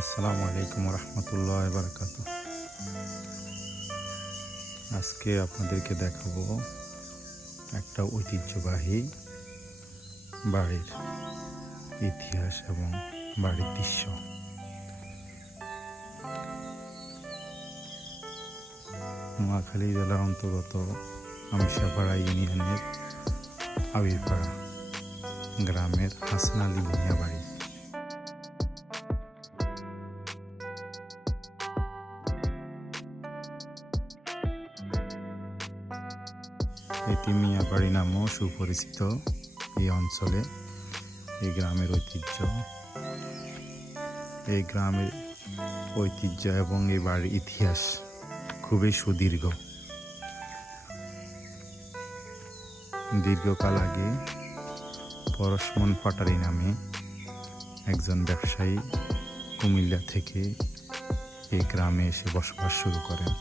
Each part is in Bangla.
আসসালামু আলাইকুম রহমতুল্লাহ বারকাত। আজকে আপনাদেরকে দেখাবো একটা ঐতিহ্যবাহী বাড়ির ইতিহাস এবং বাড়ির দৃশ্য। নোয়াখালী জেলার অন্তর্গত আমশাপাড়া ইউনিয়নের আবিরপাড়া গ্রামের হাসান আলী ভূঁইয়া বাড়ি। এটি মিয়া বাড়ি নামেও সুপরিচিত এই অঞ্চলে। এই গ্রামের ঐতিহ্য এবং এই বাড়ির ইতিহাস খুবই সুদীর্ঘ। দীর্ঘকাল আগে পরশমন পাটারি নামে একজন ব্যবসায়ী কুমিল্লা থেকে এই গ্রামে এসে বসবাস শুরু করেন।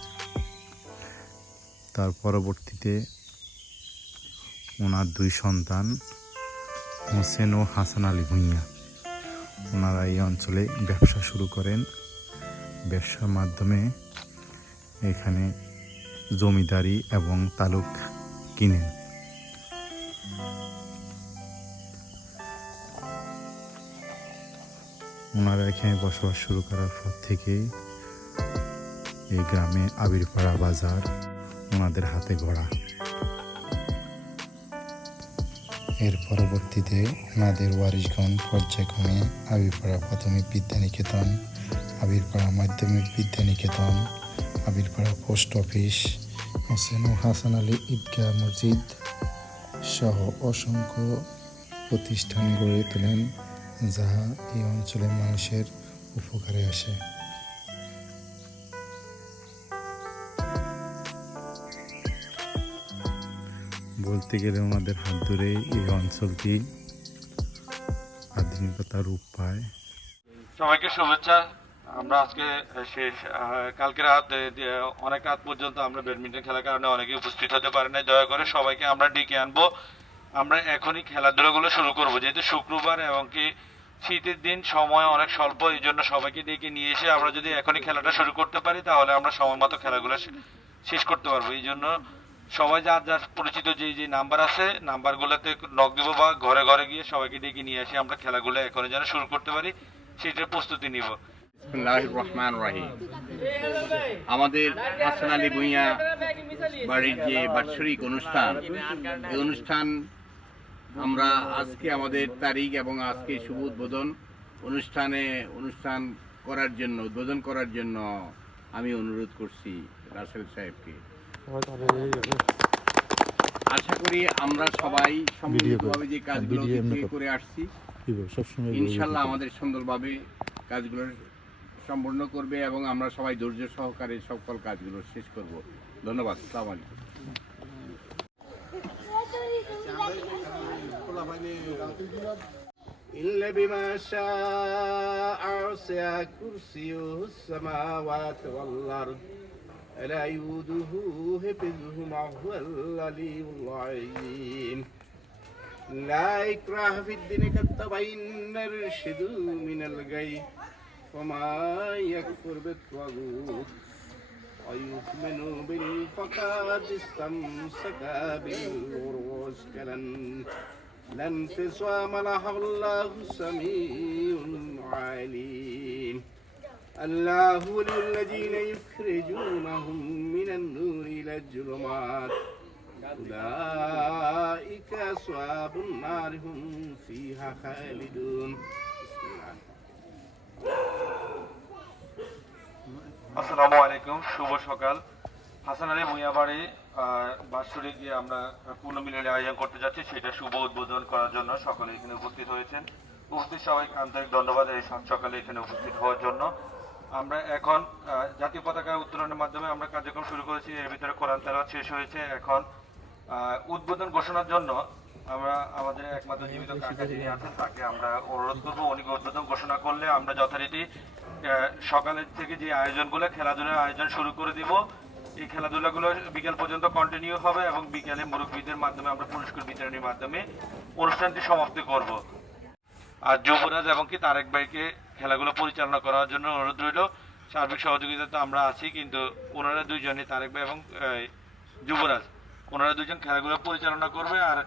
তার পরবর্তীতে ওনার দুই সন্তান হোসেন ও হাসান আলী ভূঁইয়া ওনারা এই অঞ্চলে ব্যবসা শুরু করেন। ব্যবসার মাধ্যমে এখানে জমিদারি এবং তালুক কিনেন। ওনারা এখানে বসবাস শুরু করার পর থেকে এই গ্রামে আবিরপাড়া বাজার ওনাদের হাতে গড়া। এর পরবর্তীতে ওনাদের ওয়ারিশগণ পর্যায়ক্রমে আবিরপাড়া প্রাথমিক বিদ্যানিকেতন, আবিরপাড়া মাধ্যমিক বিদ্যানিকেতন, আবিরপাড়া পোস্ট অফিস, হোসেন ও হাসান আলী ঈদগাহ মসজিদ সহ অসংখ্য প্রতিষ্ঠান গড়ে তোলেন, যাহা এই অঞ্চলের মানুষের উপকারে আসে। বলতে গেলে ওনাদের হাত ধরে এই অঞ্চলটি আধুনিকতার রূপ পায়। সবাইকে শুভেচ্ছা। আমরা আজকে শেষ কালকে রাত অনেক রাত পর্যন্ত আমরা ব্যাডমিন্টন খেলার কারণে অনেকে উপস্থিত হতে পারে না। দয়া করে সবাইকে আমরা ডেকে আনবো। আমরা এখনই খেলাধুলাগুলো শুরু করব, যেহেতু শুক্রবার এবং কি শীতের দিন, সময় অনেক স্বল্প, এই জন্য সবাইকে ডেকে নিয়ে এসে আমরা যদি এখনই খেলাটা শুরু করতে পারি তাহলে আমরা সময় মতো খেলাগুলো শেষ করতে পারবো। এই জন্য সবাই যার যার পরিচিত যে নাম্বার আছে নাম্বারগুলোতে নক দিব বা ঘরে ঘরে গিয়ে সবাইকে ডেকে নিয়ে এসে আমরা খেলাগুলো এখনই যেন শুরু করতে পারি সেটার প্রস্তুতি নিব। বিসমিল্লাহির রহমানির রহিম। আমাদের হাসান আলী ভূঁইয়া বাড়ির যে বাৎসরিক অনুষ্ঠান, এই অনুষ্ঠান আমরা আজকে আমাদের তারিখ এবং আজকে শুভ উদ্বোধন অনুষ্ঠান উদ্বোধন করার জন্য আমি অনুরোধ করছি রাসেল সাহেবকে। আশা করি আমরা সবাই সম্মিলিতভাবে যে কাজগুলো করে আসছি, ইনশাল্লাহ আমাদের সুন্দরভাবে কাজগুলো সম্পূর্ণ করবে এবং আমরা সবাই ধৈর্য সহকারে সকল কাজগুলো শেষ করব। ধন্যবাদ। আসসালামু আলাইকুম। إلا بما شاء وسع كرسيه السماوات والأرض لا يؤوده حفظهما وهو العلي العظيم. لا إكراه في الدين قد تبين الرشد من الغي وما يكفر بالطاغوت ويؤمن بالفقد استمسك بالعروة لا انفصام لها الله سميع عليم. الله ولي الذين يخرجونهم من النور إلى الظلمات أولئك أصحاب النار هم فيها خالدون. আসসালামু আলাইকুম, শুভ সকাল। হাসান আলী ভূঁইয়া বাড়ি বাৎসরিক যে আমরা পুনর্মিলনী আয়োজন করতে যাচ্ছি সেটা শুভ উদ্বোধন করার জন্য সকলে এখানে উপস্থিত হয়েছেন। উপস্থিত সবাইকে আন্তরিক ধন্যবাদ এই সকালে এখানে উপস্থিত হওয়ার জন্য। আমরা এখন জাতীয় পতাকা উত্তোলনের মাধ্যমে আমরা কার্যক্রম শুরু করেছি। এর ভিতরে কোরআন তেলাওয়াত শেষ হয়েছে। এখন উদ্বোধন ঘোষণার জন্য আমরা আমাদের একমাত্র জীবিত কাকা যিনি আছেন তাকে আমরা অনুরোধ করবো। উনি উদ্বোধন ঘোষণা করলে আমরা যথারীতি সকালের থেকে যে আয়োজনগুলো খেলাধুলার আয়োজন শুরু করে দিব। এই খেলাধুলাগুলো বিকেল পর্যন্ত কন্টিনিউ হবে এবং বিকেলে মুরব্বীদের মাধ্যমে আমরা পুরস্কার বিতরণের মাধ্যমে অনুষ্ঠানটি সমাপ্তি করব। আর যুবরাজ এবং কি তারেক ভাইকে খেলাগুলো পরিচালনা করার জন্য অনুরোধ রইল। সার্বিক সহযোগিতা তো আমরা আছি, কিন্তু ওনারা দুইজনই, তারেক ভাই এবং যুবরাজ, ওনারা দুজন খেলাগুলো পরিচালনা করবে। আর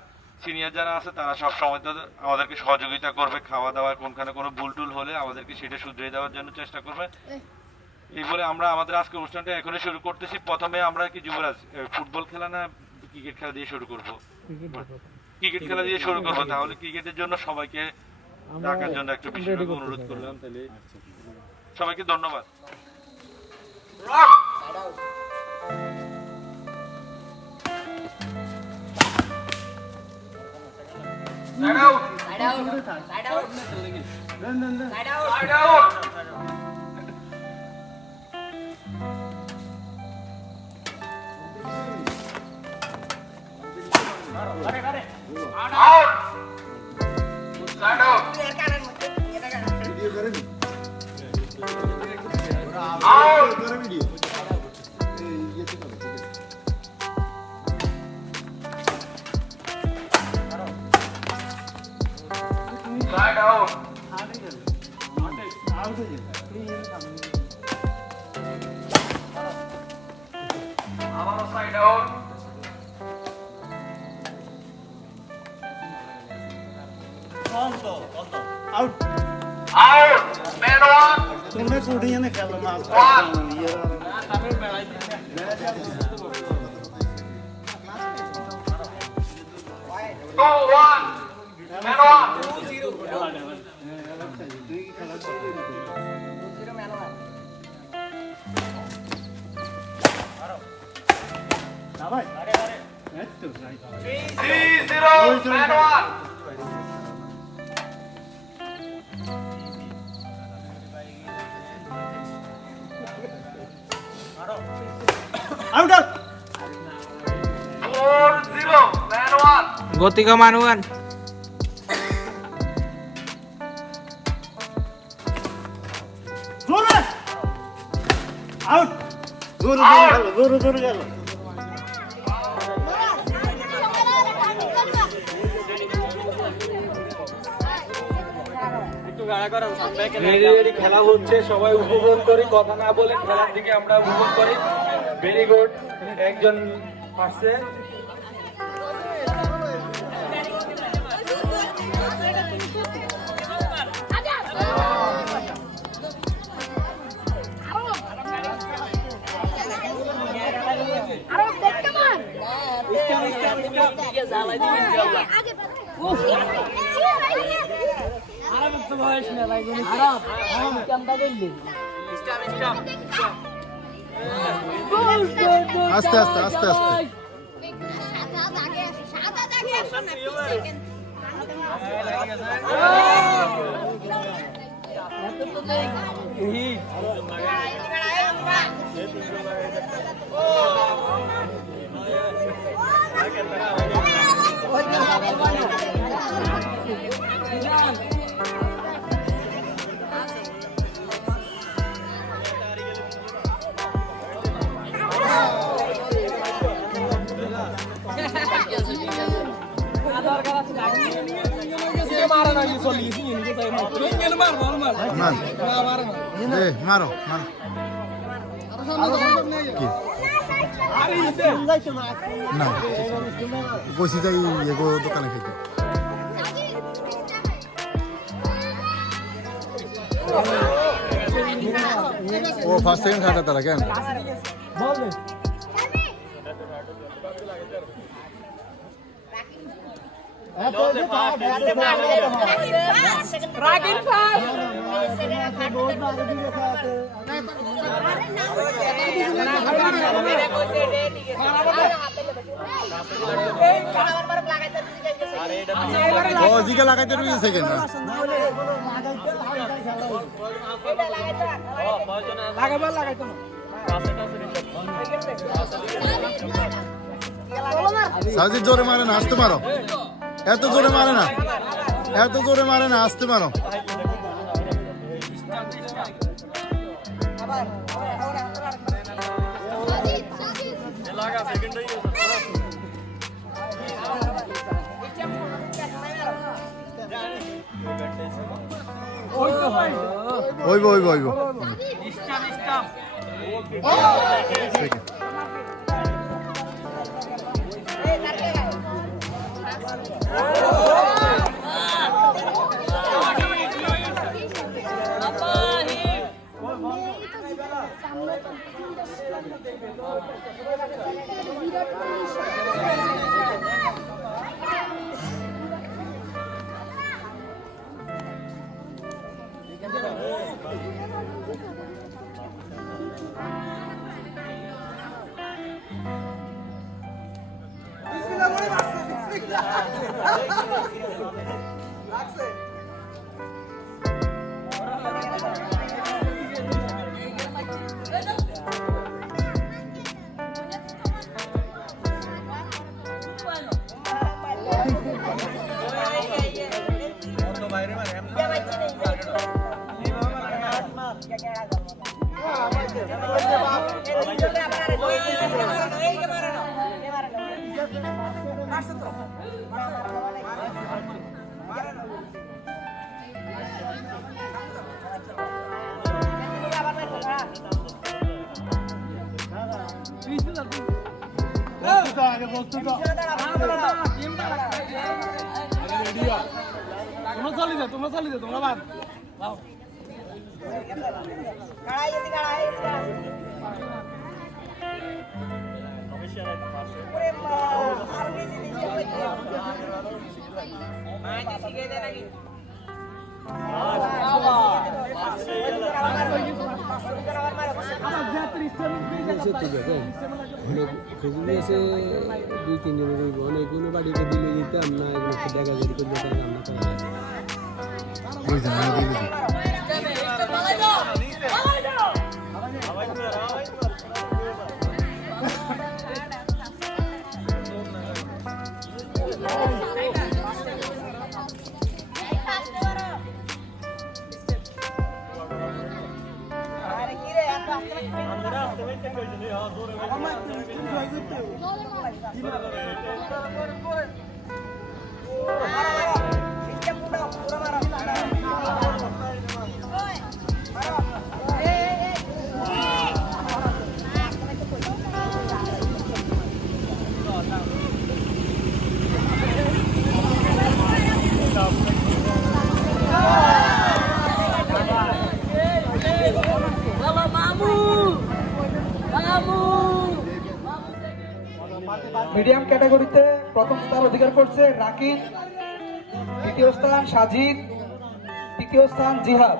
সিনিয়র যারা আছে তারা সব সময় তো আমাদেরকে সহযোগিতা করবে, খাওয়া দাওয়া কোনখানে কোনো ভুল টুল হলে আমাদেরকে সেটা শুধরে দেওয়ার জন্য চেষ্টা করবে। এই বলে আমরা আমাদের আজকের অনুষ্ঠানটা এখনই শুরু করতেছি। প্রথমে আমরা কি যুবরাজ ফুটবল খেলা না ক্রিকেট খেলা দিয়ে শুরু করব? ক্রিকেট খেলা দিয়ে শুরু করবো। তাহলে ক্রিকেটের জন্য সবাইকে ডাকার জন্য একটু বিশেষভাবে অনুরোধ করলাম। তাহলে সবাইকে ধন্যবাদ। तुमने कुड़ियां ने खेल मार Gotika Manuan. Out. Guru gelo. খেলা হচ্ছে, সবাই উপভোগ করি, কথা না বলে খেলার দিকে আমরা উপভোগ করি। ভেরি গুড, একজন আসছে। আস্তে আস্তে আস্তে আস্তে মারো মারো না বসে যাই এগো দোকানে খেতে ও ফার্স্ট সেকেন্ড খাটা তারা কেন জিকে লাগাইতে রয়েছে সেকেন্ড সাজিদ জোরে মারে না আসতে মারো এত জোরে মারে না এত জোরে মারে না আসতে মারো ওইব দুই তিন জনের রইব অনেকগুলো বাড়িতে দিলে দিতাম না এগুলো দেখা যায় রান্না করা মিডিয়াম ক্যাটাগরিতে প্রথম স্থান অধিকার করছে রাকিব, দ্বিতীয় স্থান সাজিদ, তৃতীয় স্থান জিহাদ।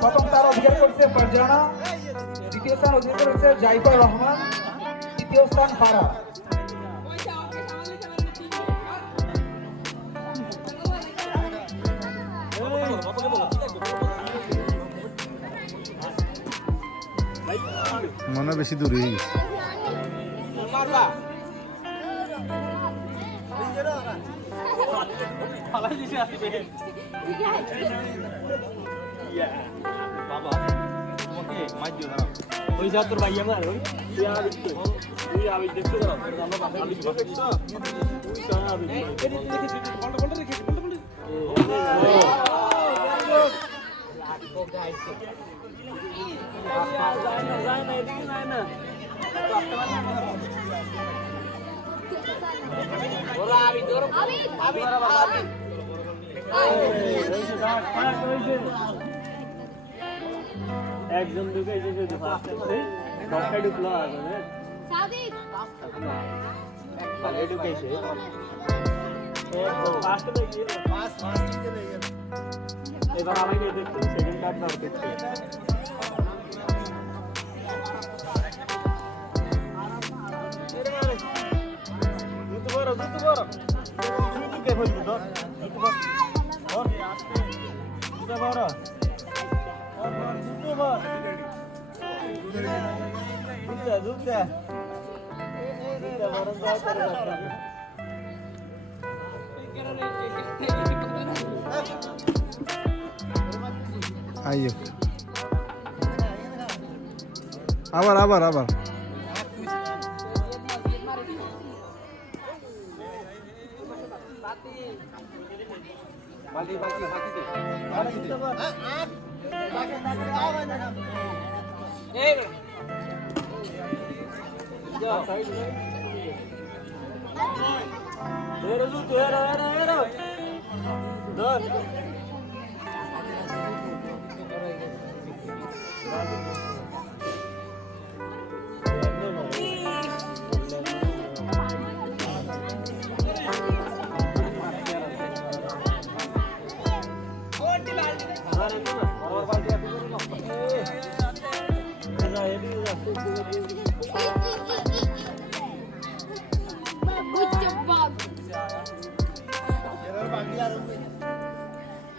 প্রথম স্থান অধিকার করছে ফারজানা, দ্বিতীয় স্থান অধিকার করেছে জাইফার রহমান, তৃতীয় স্থান ফারাহ। মনে বেশি দূরে গেছে ওই যা তোর ভাই আমার ওই তুই আমি দেখতে দাও আমি দেখতে একজন ঢুকে দশটায় ঢুকলো ঢুকেছে এবার আমি দেখছি সেকেন্ড কার্ড নাও দেখছি আইয়ো আবার আবার আবার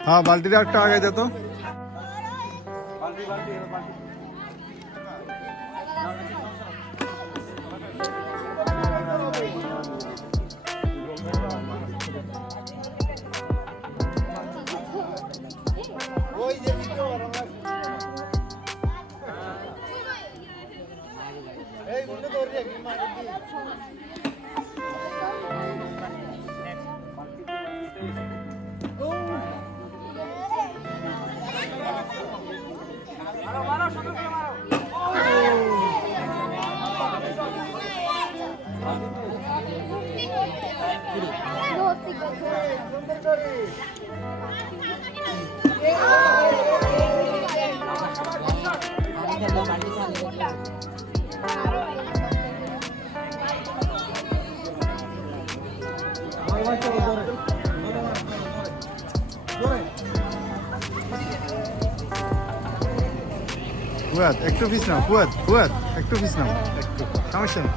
हाँ बाल्टी একটা আগে দে তো ফুয়াদ একটু পিছ নাও ফুয়াদ একটু পিছ নাও একটু সমস্যা নেই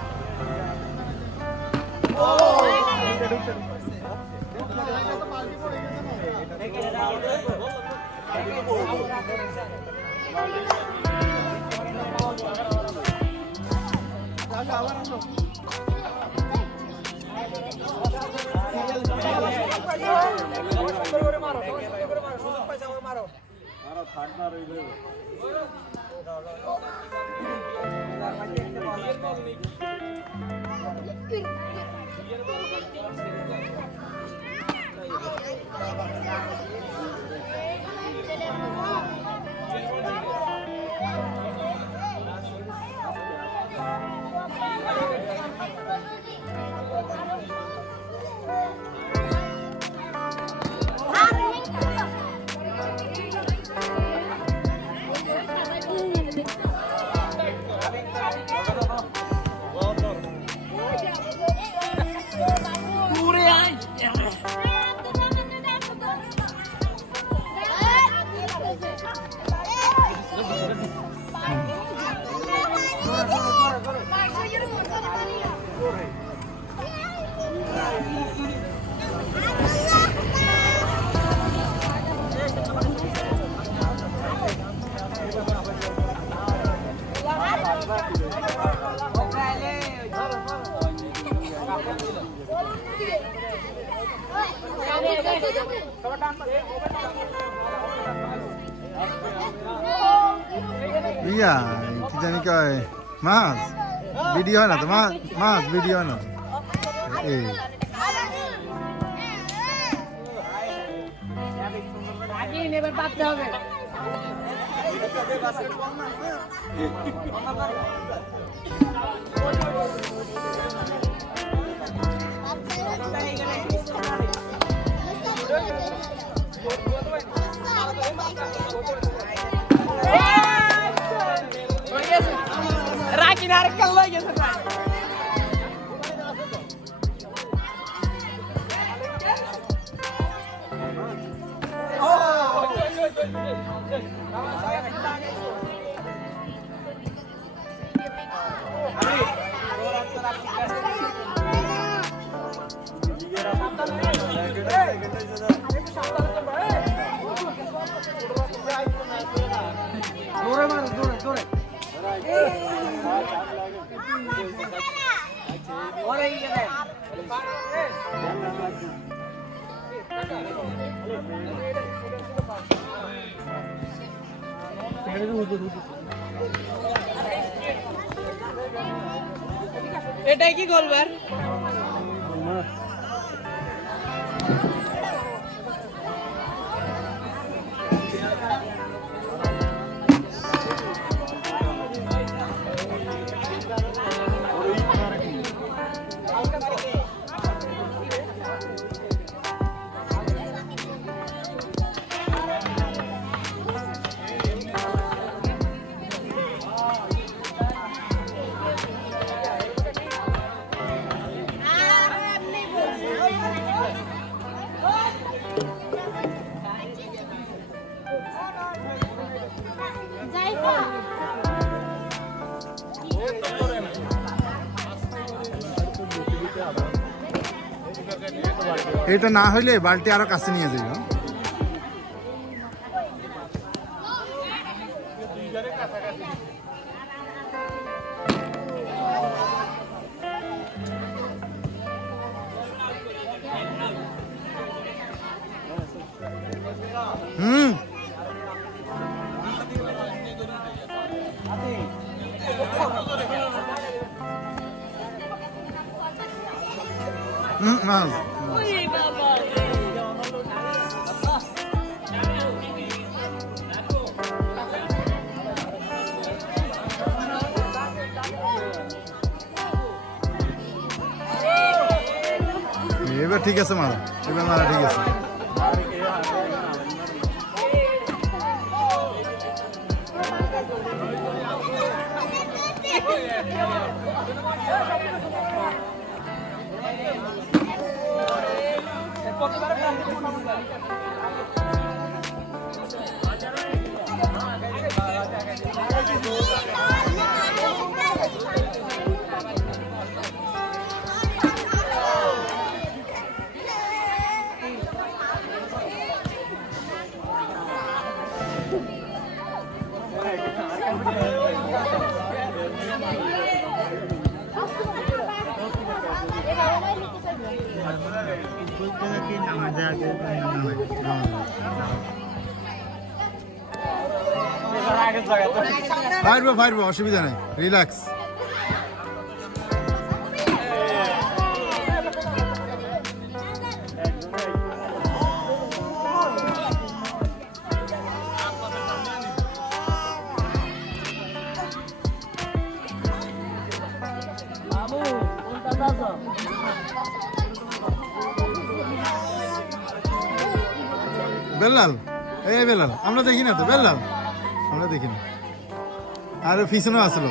ইয়া কি জানি কয় মাছ ভিডিও হয় না তো মাছ ভিডিও হয় না এই এবার পাততে হবে রাখি না আর কাল হয়ে গেছে এটাই কি করবার এটা না হইলে বালতি আরো কাছে নিয়ে যাইব। হুম মাছ এবার ঠিক আছে মারা, এবার মারা ঠিক আছে। পারবো পারবো, অসুবিধা নেই, রিল্যাক্স। বেল্লাল, এই বেল্লাল আমরা দেখি না তো, বেল্লাল আমরা দেখি না। আর পিছনেও আসলো।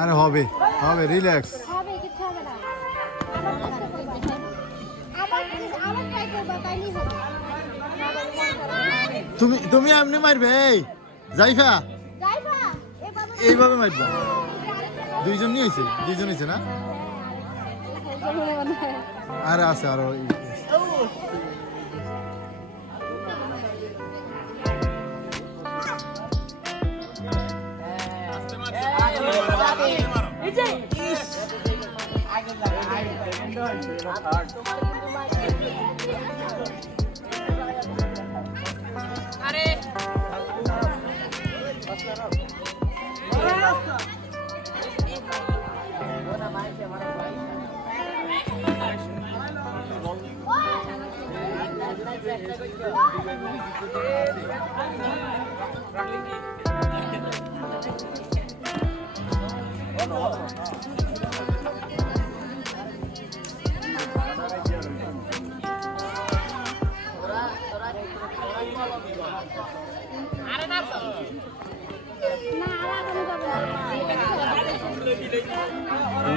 আরে হবে হবে, রিল্যাক্স। তুমি তুমি এমনি মারবে, এই জাইফা এইভাবে মারবে। দুইজন নিয়ে হয়েছে, দুইজন হয়েছে না? আরে আছে আরো।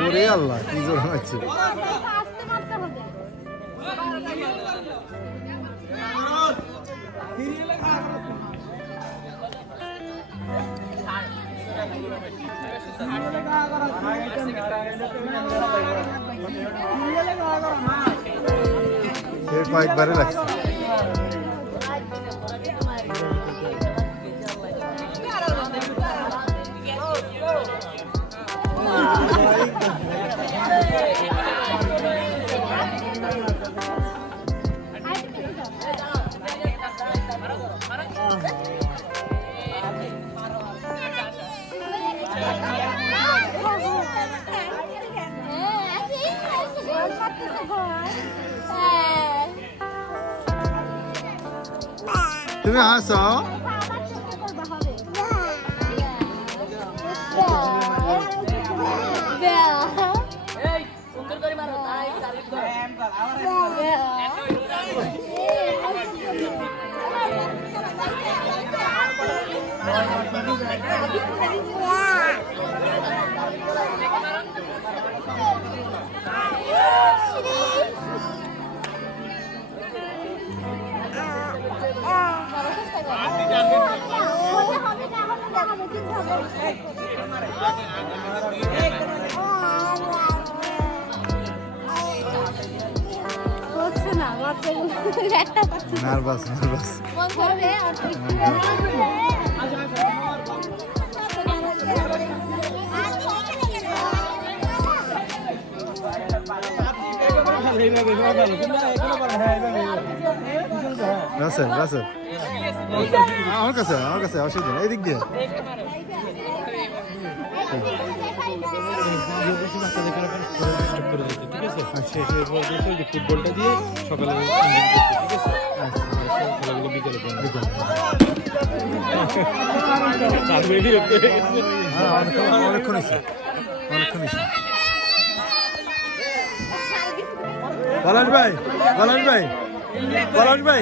ওরে আল্লাহ, কি জোর হচ্ছে। কয়েকবারে লাগছে। তুমি হাসো। নার্ভাস নার্ভাস রাসেল রাসেল আমার কাছে অসুবিধা নেই, এদিক দিয়ে ফুটবলটা দিয়ে সকালে বিকেলে অনেকক্ষণ হয়েছে অনেকক্ষণ হয়েছে। পলাশ ভাই পলাশ ভাই পলাশ ভাই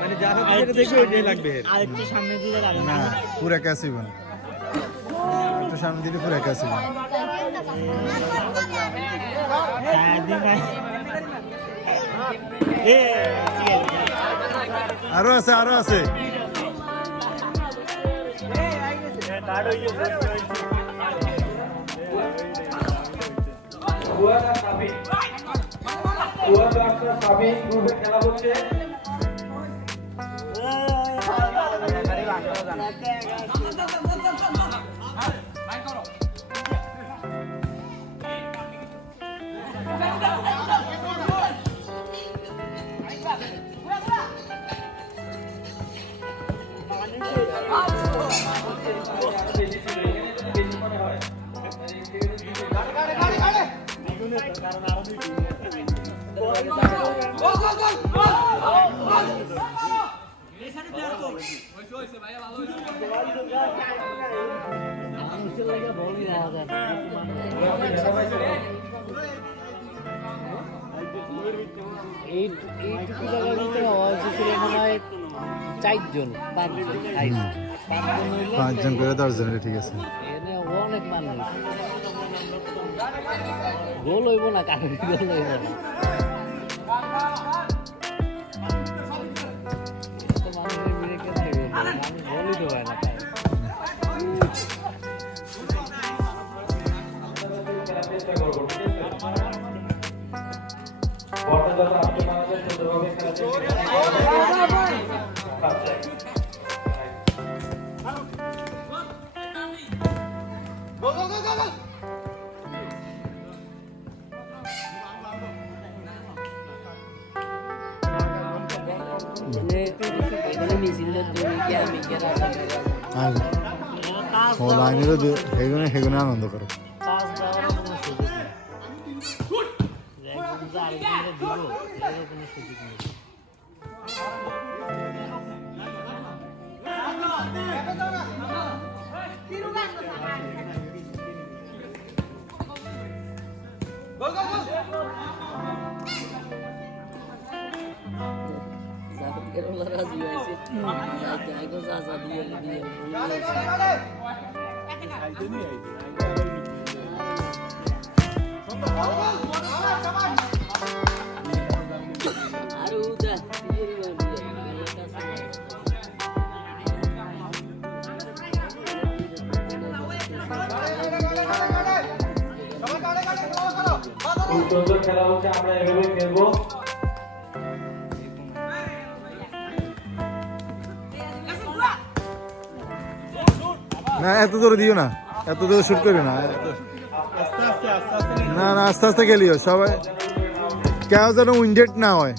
মানে যারা দেখবে ওইটাই লাগবে। আরেকটু সামনে দিলে লাগবে না পুরা ক্যাশ হইব না, একটু সামনে দিলে পুরা ক্যাশ হইব। আরো আছে আরো আছে। গ্রুপে খেলা হচ্ছে। এইটুকু জায়গার ভিতরে হওয়া ছিল মনে হয় 4 জন 5 জন 5 জন করে 10 জন, ঠিক আছে। এনে অনেক মানুষ গোল হইব না, কারণ গোল হইব না। মানুষের ভিড়ে কেমন মানুষ গোলই তো হয় না। ও লাইনেরও হেগুনে আনন্দ করো। খুব সুন্দর খেলা হচ্ছে, আমরা এভাবে খেলবো। না এত দূরে দিও না, এত দূরে শুট করবে না, না না আস্তে আস্তে খেলিও সবাই, কেউ যেন উইন্ডেড না হয়।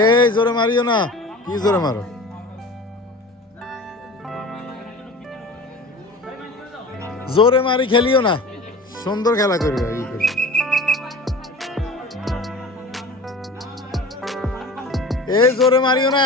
এই জোরে মারিও না, কি জোরে মারো, জোরে মারি খেলিও না, সুন্দর খেলা করবে। এই জোরে মারিও না,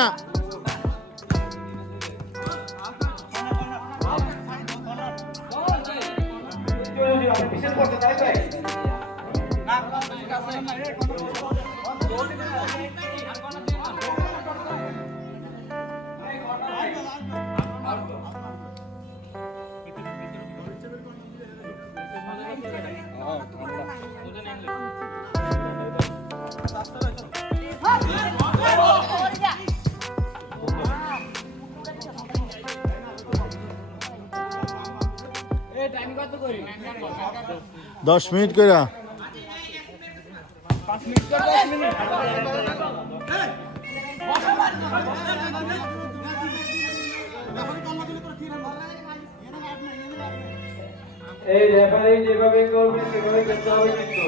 10 মিনিট করে এই রেফারি যেভাবে করবে সেভাবে করতে হবে কিন্তু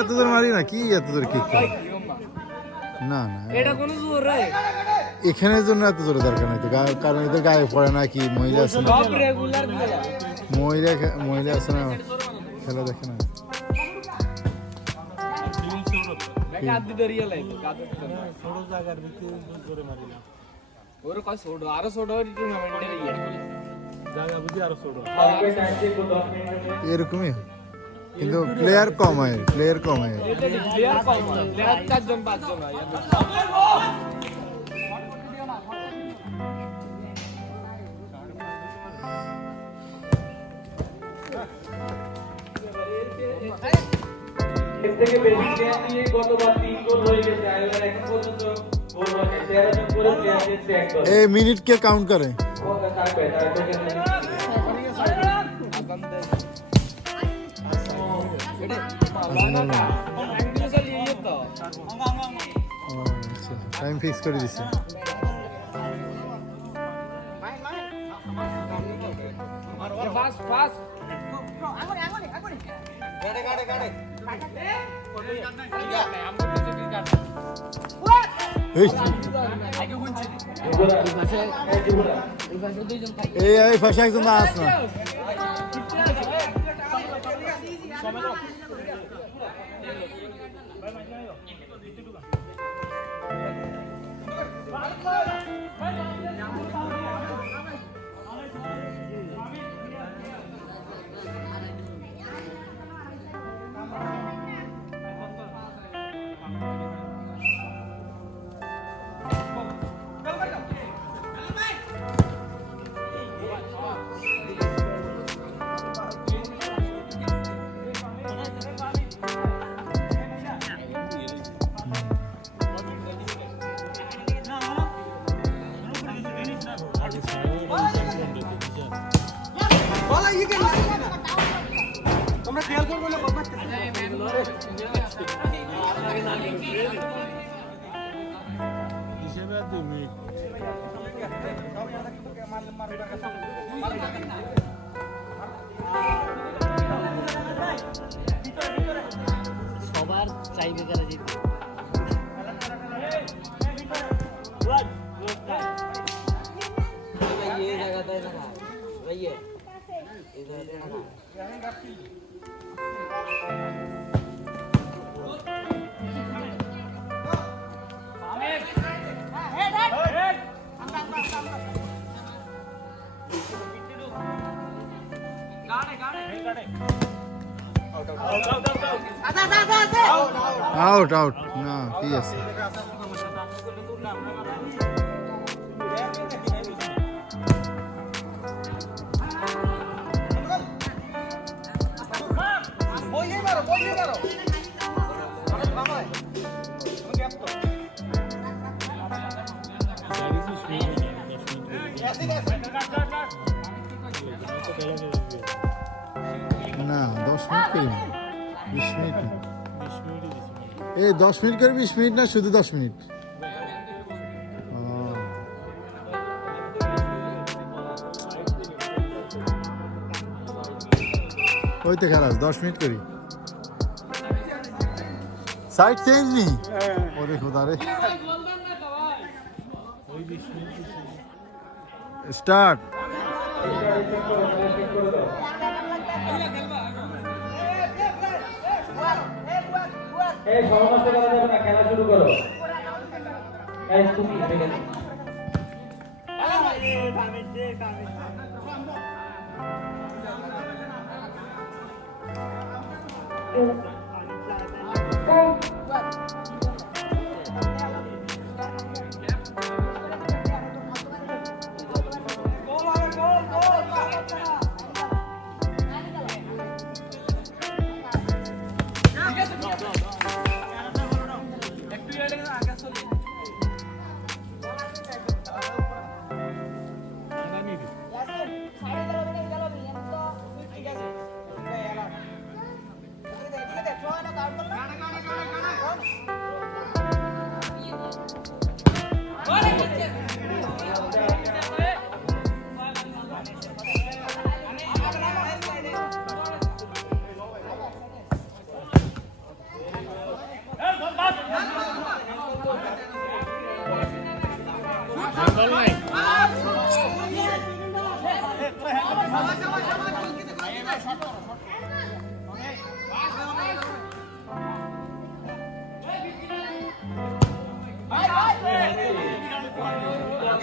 এত দূর মারি না কি এত দূর কিক করে না না এটা কোন জোর রে এখানের জন্য এত জোরে দরকার নাই তো কারণ এদের গায়ে পড়ে না কি মহিলা আছে না সব রেগুলার মহিলা আছে না খেলা দেখে না কাদ দি দরিয়া লাই কাদ ছোট জায়গার ভিতরে জোরে মারি না ওরে কয় ছোট আরো ছোট টুর্নামেন্টের ইয়ে জায়গা বুঝি আরো ছোট এরকমই কিন্তু প্লেয়ার কম হয় প্লেয়ার কম হয় প্লেয়ার 4 জন 5 জন হয় এর থেকে বেশি প্লেয়ার দিয়ে গতবার 3 গোল হয়ে গেছে আর এখন পর্যন্ত গোল হয়নি 13 জন করে প্লেয়ার দিয়েছে এক দল এই মিনিট কে কাউন্ট করে থাকবে তারপরে টাইম ফিক্স করে দিছে ফাস্ট ফাস্ট এই ফাঁসে একজন আস না আমরা খেয়াল করবো না বাবা হিসেবে 2 মিনিট সবার চাইবে যারা জিতবে ये जगह पे ना भाई ये इधर ना আউট আউট না কি আছে না 10 মিনিট করে 20 মিনিট এই 10 মিনিট করে 20 মিনিট না শুধু 10 মিনিট ওইতে খারাপ 10 মিনিট করি সাইড চেঞ্জ নি ওরে খোদা রে স্টার্ট এই সমস্ত করা যাবে না খেলা শুরু করো এই তুমি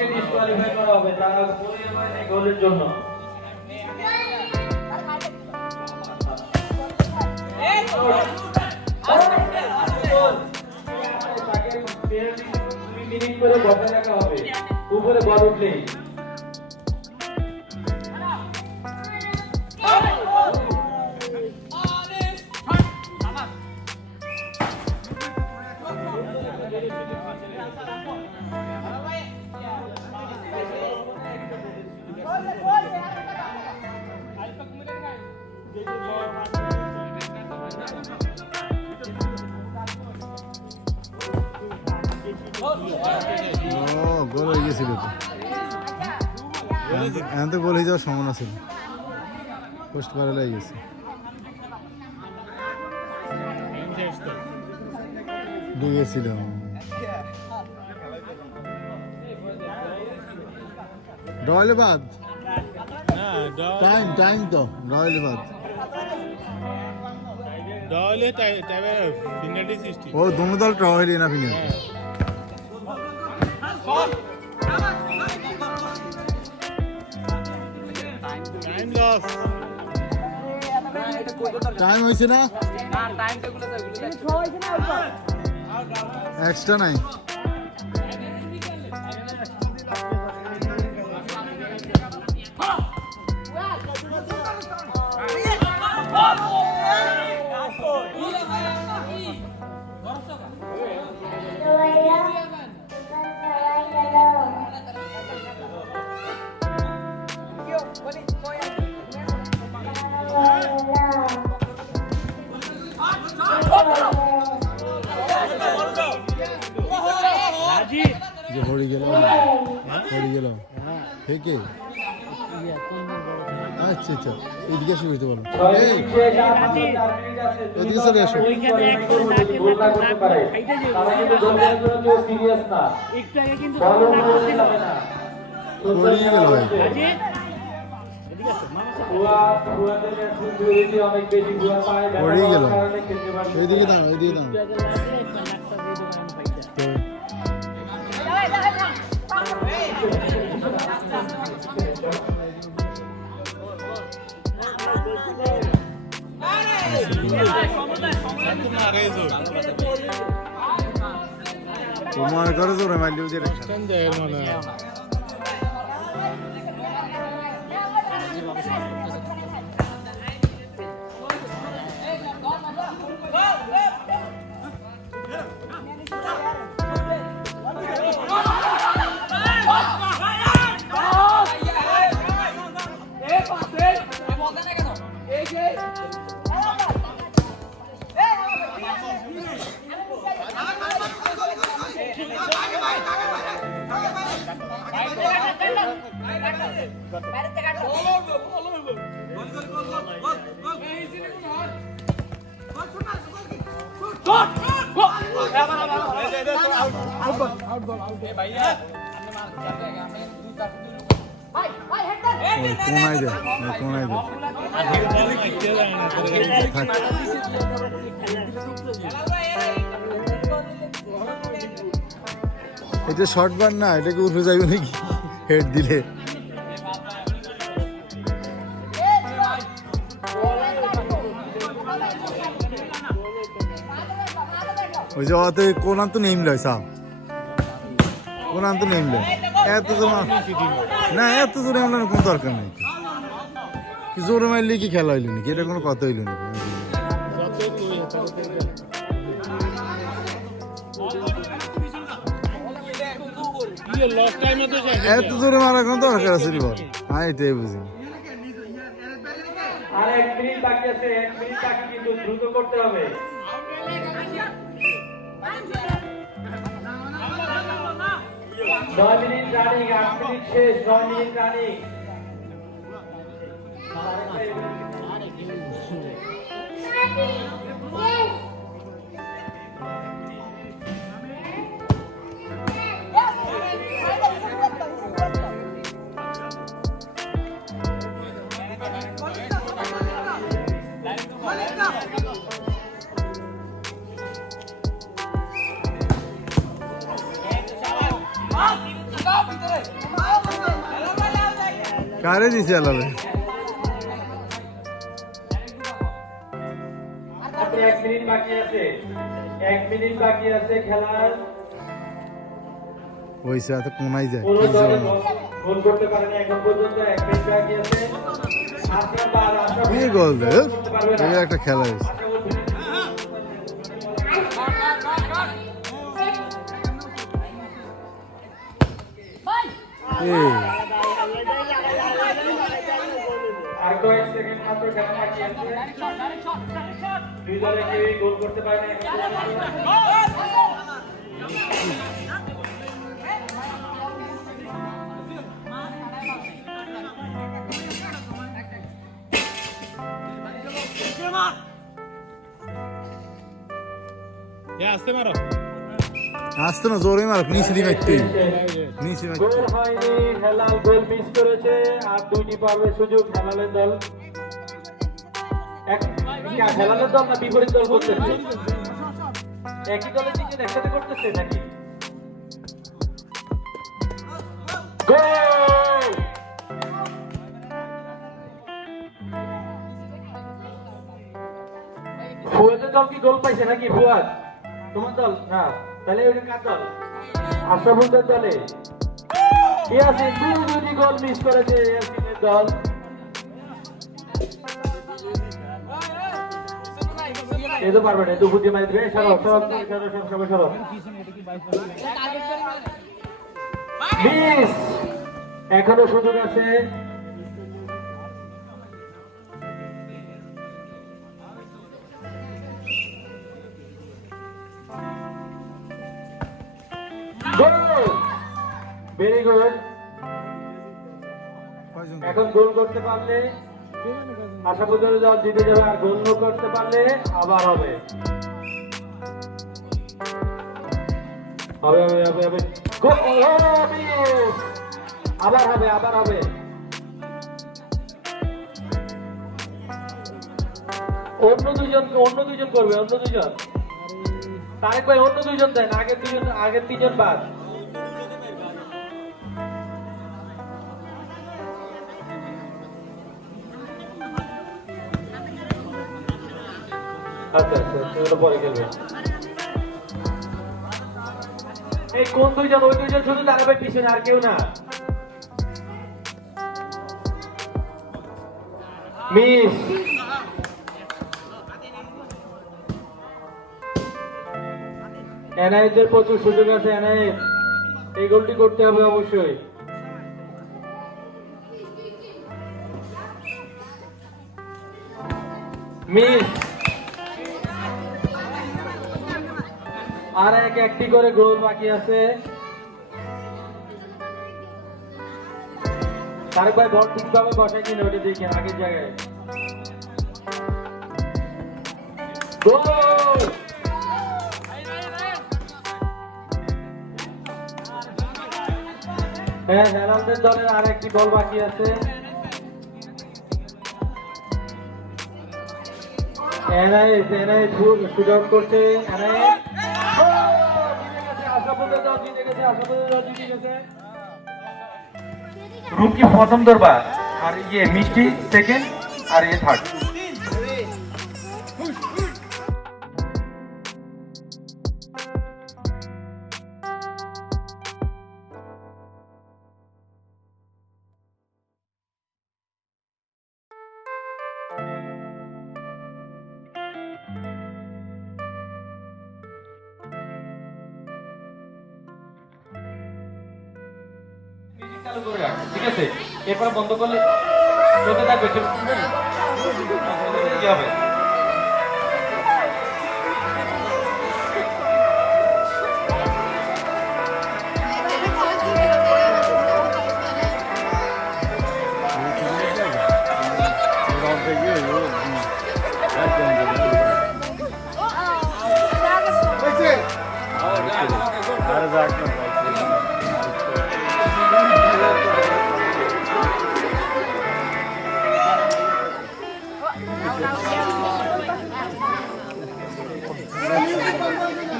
ডিসকোয়ালিফাই করা হবে তারা গোলের জন্য। মিনিট করে বসায় রাখা হবে, উপরে বল উঠলেই গোল হয়ে গেছিল তো, এখন তো গোল হয়ে যাওয়ার সম্ভাবনা ছিল, পোস্ট করা লেগে গেছে। ডুবেছিল ডয়লে বাদ টাইম তো ডয়লে বাদ ও দোনো দল ড্র হইলি না ফিনাল। টাইম হয়েছে না, এক্সট্রা নাই। যে পড়ে গেল থেকে আচ্ছা আচ্ছা এদিকে এসে বলতে পারো, এদিকে চলে আসো। পড়ে গেল ভাই, পড়ে গেল, এইদিকে দাঁড়াও এইদিকে দাঁড়াও। তোমার করে জোরে মারলিও যে কোনায় দে কোনায় দে এটা শর্ট বার না, এটাকে উঠে যাবে নাকি? হেড দিলে ওই যে অত কোন আন্ত নেম লয় সাহ কোন আন্ত নেম লয় এত জোর না এত জোরে আমরা কোনো দরকার নেই কি জোরে মারলে কি খেলা হইল নাকি এটা কোনো কথা হইল নাকি এত জোরে মারা কোনো দরকার আছে রে বল হ্যাঁ এটাই বুঝি আর 1 মিনিট বাকি আছে 1 মিনিট বাকি কিন্তু দ্রুত করতে হবে 9 মিনিট রানিং 8 মিনিট শেষ 9 মিনিট রানিং কারে দিছে আলাদা আপনি 1 মিনিট বাকি আছে 1 মিনিট বাকি আছে খেলার ওই সাথে কোনাই যায় পুরো দলে গোল করতে পারেন এখন পর্যন্ত 1 মিনিট বাকি আছে আপনারা আশা কি গোল দেয় এই একটা খেলা হয়েছে আর কয়েক সেকেন্ড মাত্র খেলা বাকি আছে দুই দলে কেউই গোল করতে পারে না আসতো না জোরে মার নিচে দিয়ে মারতে নিচে মারতে গোল হয়নি হেলাল গোল মিস করেছে আর দুইটি পাবে সুযোগ হেলালের দল হেলালের দল না বিপরীত দল করতেছে একই দলের তিনজন একসাথে করতেছে নাকি গোল ফুয়াদের দল কি গোল পাইছে নাকি ফুয়াদ তোমার দল না তাহলে ওইটা কার দল আশরাফুলের দলে ইয়াসিন দুটি গোল মিস করেছে ইয়াসিনের দল এ তো পারবে না দু ফুটি মারি দিবে সরব মিস এখনো সুযোগ আছে ভেরি গুড এখন গোল করতে পারলে আশাপুরের দল জিতে যাবে আর গোল না করতে পারলে আবার হবে হবে হবে হবে হবে আবার হবে আবার হবে অন্য দুজন করবে অন্য দুজন তারেক ভাই অন্য দুজন দেন আগের তিনজন বাদ আচ্ছা আচ্ছা ওটা পরে খেলবে এই কোন দুইজন ওই দুইজন শুধু দাঁড়াবে পিছনে আর কেউ না মিস এনআইএদের প্রচুর সুযোগ আছে এনআইএ এই গোলটি করতে হবে অবশ্যই মিস আর একটি করে গোল বাকি আছে তারেক ভাই বল ঠিকভাবে বসাই কিনা ওটা দেখেন আগের জায়গায় গোল হ্যাঁ হেলালদের দলের আর একটি বল বাকি আছে এনআইএস শুট আউট করছে এনআইএস আশরাফুলের দল জিতে গেছে রুমকি প্রথম ধরবা, আর ইয়ে মিষ্টি সেকেন্ড, আর ইয়ে থার্ড। চালু করে রাখ, ঠিক আছে? এরপর বন্ধ করলে চলতে থাকবে, কি হবে?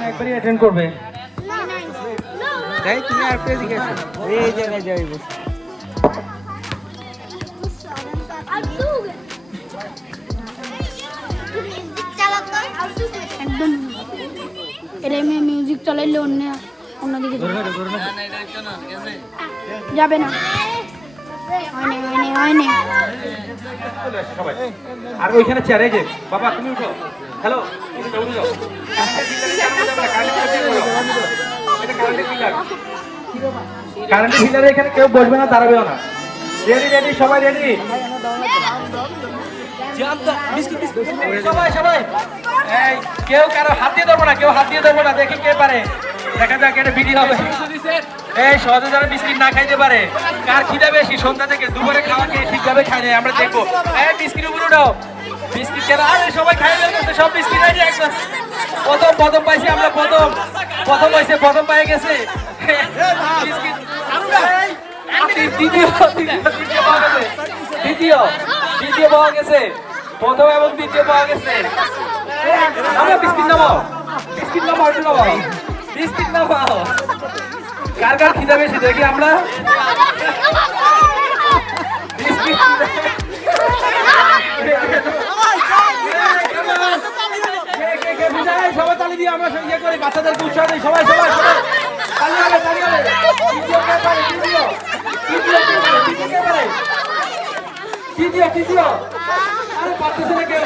একবারই অ্যাটেন্ড করবে। তাই তুমি আর পেয়ে গেছো এই জায়গায় যাই বসে একদম এটা মিউজিক চালাইলে অন্যদিকে যাবে না, হয়নি। আর ওইখানে চেয়ারে যে বাবা তুমি উঠো, হ্যালো উঠে যাও। কারেন্টের পিলারে এখানে কেউ বসবে না, দাঁড়াবেও না। রেডি সবাই রেডি? সবাই এই কেউ কারো হাত দিয়ে ধরবো না, দেখি কে পারে, দেখা যাক এটা বিডি হবে। এই সহজে যারা বিস্কিট না খাইতে পারে, কার খিদা বেশি সন্ধ্যা থেকে দুপুরে খাওয়া খেয়ে ঠিকভাবে খাই নাই আমরা দেখবো। এই বিস্কিট উপরে উঠাও, বিস্কিট কেন? আরে সবাই খাই ফেলতেছে, সব বিস্কিট আছে একদম। প্রথম পাইছি আমরা, প্রথম পাই গেছে দ্বিতীয় পাওয়া গেছে, প্রথম এবং দ্বিতীয় পাওয়া গেছে। বিস্কিট নামাও, কার খিদা বেশি দেখি আমরা। সবাই তালি দিয়ে আমরা ইয়ে করি, বাচ্চাদেরকে উৎসাহ দিই। সবাই তালি হবে। তৃতীয় আরে পারতেছে না কেউ,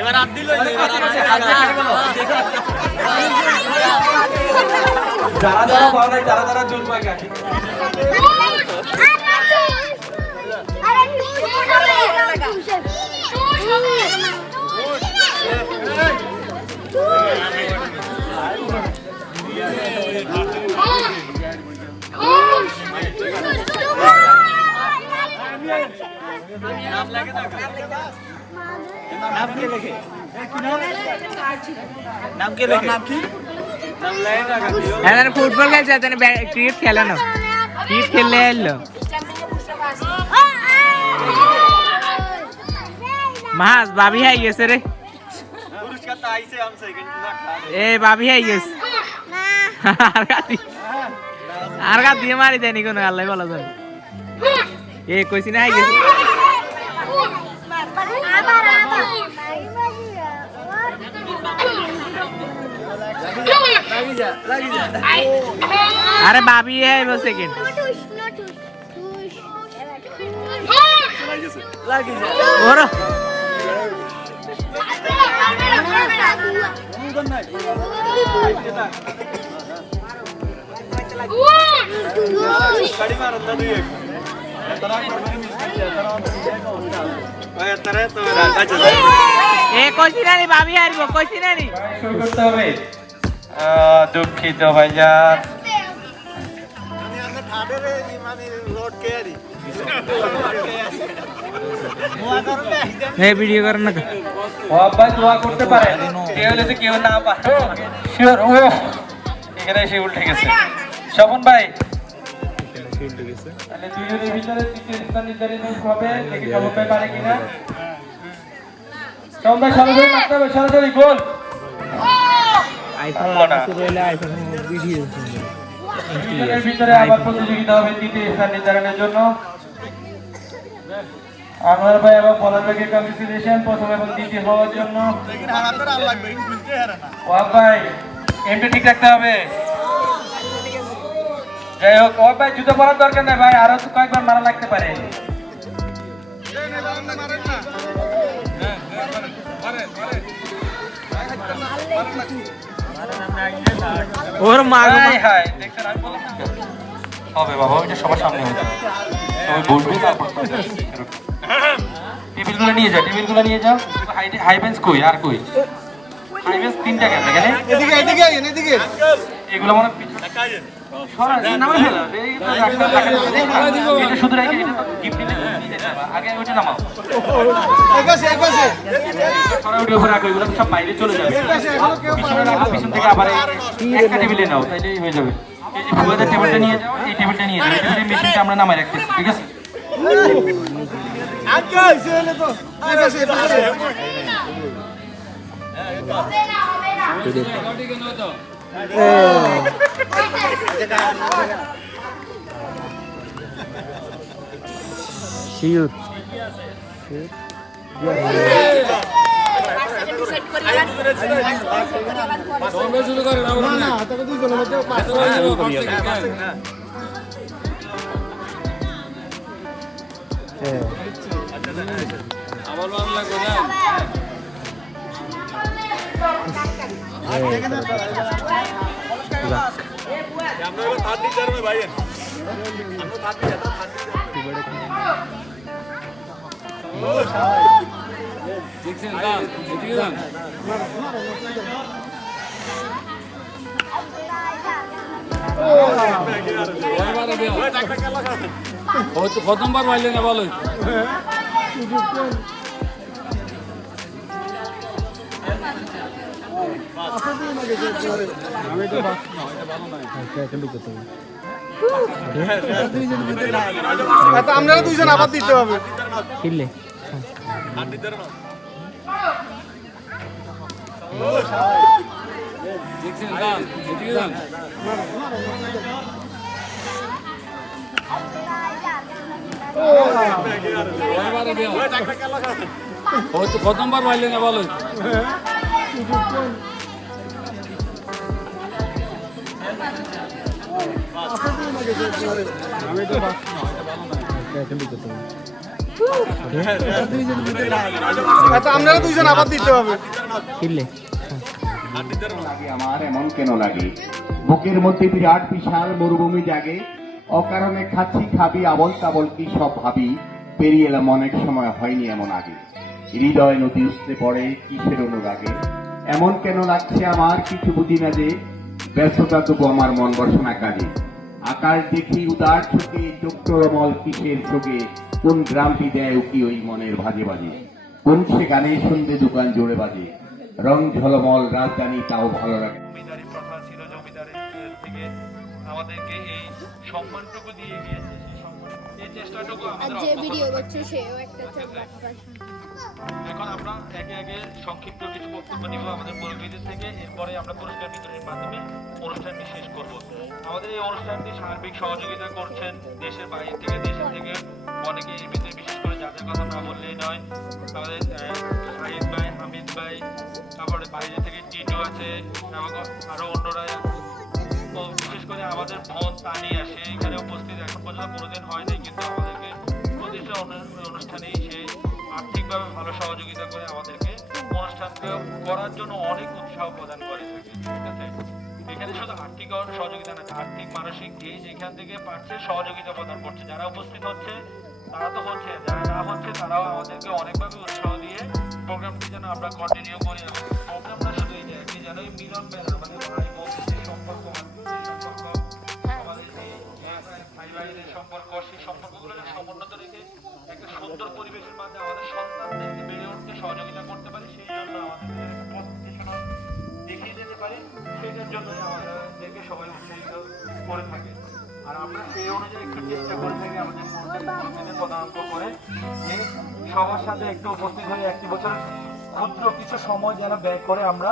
এবার হাত দিল, যারা পাও নাই তারা জোর পায় গাছ। ফুটবল খেলছে, ক্রিকেট খেলে না, ক্রিকেট খেললে এলো মাস বাবি হাই গেছে রে, এ বাবি হাই গেছে। আর গা দিয়ে মারি দেয়নি কোনো, আল্লাহ বলা যায়। এ কইছি না হাই গেছে। আরে বাবি আইবো সেকেন্ড। ওরে এ কইছি না রে বাবি আইবো, কইছি না রে। শুরু করতে হবে। দুঃখিত ভাইজান, ভিডিও করেন না ভাই দোয়া করতে পারে, কেউ হলে তো কেউ না পারে। শিওর ও এখানে এসে উল্টে গেছে। স্বপন ভাই তাহলে দুজনের ভিতরে তৃতীয় স্থান নির্ধারিত হবে, দেখি স্বপন ভাই পারে কিনা। স্বপন ভাই সরাসরি মারতে হবে, সরাসরি গোল। আইফোন রইলে আইফোন ভিডিও এর ভিতরে আবার প্রতিযোগিতা হবে তৃতীয় স্থান নির্ধারণের জন্য। আনোয়ার ভাই এবং পলাশ ভাইকে কংগ্রেচুলেশন প্রথম এবং দ্বিতীয় হওয়ার জন্য। ওয়াব ভাই এমটা ঠিক রাখতে হবে। যাই হোক ওয়াব ভাই জুতো পরার দরকার নেই ভাই, আরো কয়েকবার মারা লাগতে পারে। ওর মা হাই দেখছেন আমি বললাম না হবে বাবা, ওইটা সবার সামনে হবে, সবাই বলবে তারপর টেবিলগুলো নিয়ে যাও, টেবিলগুলো নিয়ে যাও। হাই বেঞ্চ কই আর কই? হাই বেঞ্চ তিনটা কেন এখানে? এদিকে এদিকে আইন এদিকে। এগুলো মনে সরা নামা ফেলা এই তো রাখতে থাকে এটা শুধু রাখি, এটা তো গিফট দিলে নিয়ে যেতে হবে। আগে ওইটা নামাও, এই পাশে সরা ওইটা উপরে রাখো, এগুলো সব বাইরে চলে যাবে। পিছনে রাখো, পিছন থেকে আবার একটা টেবিলে নাও, তাইলেই হয়ে যাবে। এই যে ফুয়াদের টেবিলটা নিয়ে যাও, এই টেবিলটা নিয়ে যাও, এই মেশিনটা আমরা নামাই রাখতেছি, ঠিক আছে? শিওর প্রথমবার পাইলে না ভালো আপনারা দুইজন আবার দিতে হবে কিনলে প্রথমবার পাইলে না ভালো আপনারা দুইজন আবার দিতে হবে কিনলে আমার এমন কেন লাগে? বুকের মধ্যে বিরাট বিশাল মরুভূমি জাগে, অকারণে খাচ্ছি খাবি আবল তাবল কি সব ভাবি, পেরিয়ে এলাম অনেক সময় হয়নি এমন আগে। হৃদয় নদী উঠতে পড়ে কিসের অনুরাগে, এমন কেন লাগছে আমার কিছু বুঝি না যে, ব্যস্ততা তবু আমার মন বসে না কাজে। আকাশ দেখি উদার চোখে, চক্রমল কিসের চোখে, কোন গ্রামটি দেয় উকি ওই মনের ভাজে বাজে, কোন সে গানে সন্ধে দোকান জোরে বাজে, রং ঝলমল রাজধানী তাও ভালো লাগে। জমিদারি প্রথা ছিল, জমিদারের থেকে আমাদেরকে এই সম্মানটুকু দিয়ে গিয়েছে, সেই সম্মান এই চেষ্টাটুকু আমাদের যে ভিডিও করছে সেও একটা এখন আমরা একে একে সংক্ষিপ্ত কিছু বক্তব্য নিব আমাদের মুরব্বীদের থেকে, এরপরে আমরা পুরস্কার বিতরণের মাধ্যমে অনুষ্ঠানটি শেষ করব। আমাদের এই অনুষ্ঠানটি সার্বিক সহযোগিতা করছেন দেশের বাইরে থেকে, দেশের থেকে অনেকে এর ভিতরে, বিশেষ করে যাদের কথা না বললেই নয়, আমাদের শাহিদ ভাই, হামিদ ভাই, তারপরে বাইরে থেকে টিটু আছে এবং আরো অন্যরা, তো বিশেষ করে আমাদের বোন তানিয়া, সে এখানে উপস্থিত এখন পর্যন্ত কোনোদিন হয়নি, কিন্তু আমাদেরকে প্রতিটা অনুষ্ঠানেই সে আর্থিকভাবে ভালো সহযোগিতা করে আমাদেরকে অনুষ্ঠানকে করার জন্য অনেক উৎসাহ প্রদান করে থাকে, ঠিক আছে? এখানে শুধু আর্থিক সহযোগিতা না, আর্থিক মানসিক যে যেখান থেকে পারছে সহযোগিতা প্রদান করছে। যারা উপস্থিত হচ্ছে তারা তো হচ্ছে, যারা না হচ্ছে তারাও আমাদেরকে অনেকভাবে উৎসাহ দিয়ে প্রোগ্রামটি যেন আমরা কন্টিনিউ করি। প্রোগ্রামটা শুধু এই যে যেন মিলন মেলা, মানে ভাই বোনদের যে সম্পর্ক, আমাদের এই ভাই ভাইদের সম্পর্ক, সেই সম্পর্কগুলো সমুন্নত রেখে একটা সুন্দর পরিবেশের মাঝে আমাদের সন্তানদেরকে বেড়ে উঠতে সহযোগিতা করতে পারি, সেই জন্য আমাদের পথ নির্দেশনা দেখিয়ে দিতে পারি, সেটার জন্যই আমাদেরকে সবাই উৎসাহিত করে থাকে। আর আমরা সেই অনুযায়ী একটু চেষ্টা করে থাকি আমাদের তদারক করে যে সবার সাথে একটু উপস্থিত হয়ে একটি বছর ক্ষুদ্র কিছু সময় যেন ব্যয় করে আমরা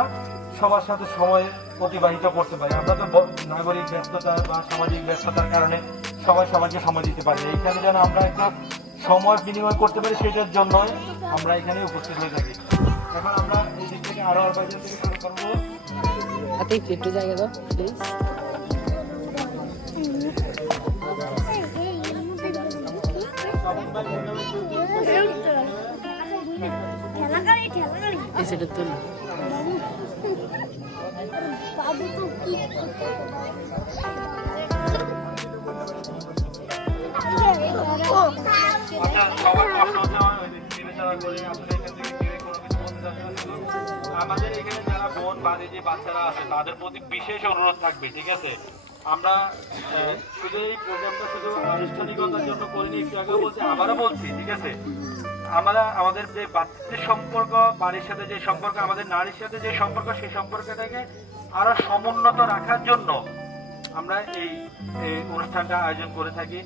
সবার সাথে সময় অতিবাহিত করতে পারি। আমরা তো নাগরিক ব্যস্ততা বা সামাজিক ব্যস্ততার কারণে সবাই সবাইকে সময় দিতে পারি না। এইখানে যেন আমরা একটা সময় বিনিময় করতে পারি, সেটার জন্য আমরা এখানে উপস্থিত হয়ে থাকি। এখন আমরা এই দিক থেকে আরো বাজার থেকে শুরু করবো। একটু জায়গা দাও প্লিজ। সেটা তো বাবু তো কি আচ্ছা, সবার কষ্ট হচ্ছে, বিবেচনা করে আসলে এখান থেকে কেউ কোনো কিছু বলতে চাচ্ছে না। আমাদের এখানে যারা বোন বাড়ি যে বাচ্চারা আছে তাদের প্রতি বিশেষ অনুরোধ থাকবে, ঠিক আছে? আমরা শুধু এই প্রোগ্রামটা শুধু আনুষ্ঠানিকতার জন্য করিনি, একটু আগে বলছি, আবারও বলছি, ঠিক আছে? আমরা আমাদের যে বাচ্চাদের সম্পর্ক, বাড়ির সাথে যে সম্পর্ক, আমাদের নারীর সাথে যে সম্পর্ক, সেই সম্পর্কটাকে আরো সমুন্নত রাখার জন্য আমরা এই অনুষ্ঠানটা আয়োজন করে থাকি।